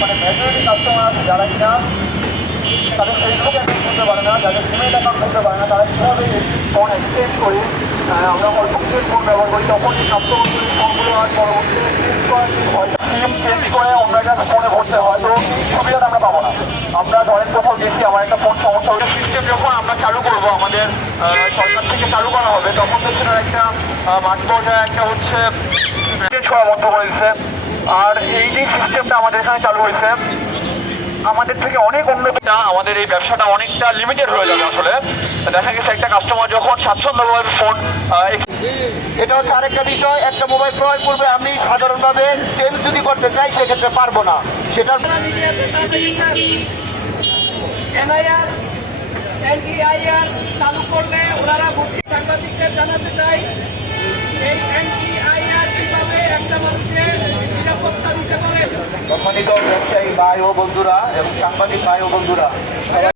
মানে majority customer যারা কিনা তাদের ফেসবুক অ্যাকাউন্ট করতে পারে না, যাদের জিমেইল অ্যাকাউন্ট করতে পারে না, তারা কীভাবে ফোন এক্সচেঞ্জ করে আমরা অল্প কিছু ফোন ব্যবহার করি, তখন এই স্বাস্থ্যমন্ত্রী ফোনগুলো আর পরবর্তীতে সিম চেঞ্জ করে অন্য একটা ফোনে ভরতে হয়, তো সুবিধাটা আমরা পাবো না। আমরা ধরেন কোথাও গেছি, আমার একটা ফোন সমস্যা হলে সিস্টেম যখন আমরা চালু করবো, আমাদের সরকার থেকে চালু করা হবে, তখন দেখছেন একটা মাঠ পর্যায়ে একটা হচ্ছে ছোঁয়া বন্ধ করে দিচ্ছে। আর এই যে সিস্টেমটা আমাদের এখানে চালু হয়েছে, আমাদের থেকে অনেক উন্নত, আমাদের এই ব্যবসাটা অনেকটা লিমিটেড হয়ে যাবে। আসলে দেখা গেছে একটা কাস্টমার যখন স্বাচ্ছন্দ্যভাবে ফোন, এটা হচ্ছে আরেকটা বিষয়। একটা মোবাইল ক্রয় করবে, আমি সাধারণভাবে চেঞ্জ যদি করতে চাই সেক্ষেত্রে পারবো না। সেটার এনআইআর এনইআইআর চালু করলে ওনারা সাংবাদিকদের জানাতে চাই এই এনইআইআর কিভাবে একটা মানুষের নিরাপত্তা দিতে পারে। সম্মানিত ব্যবসায়ী ভাই ও বন্ধুরা এবং সাংবাদিক ভাই ও বন্ধুরা,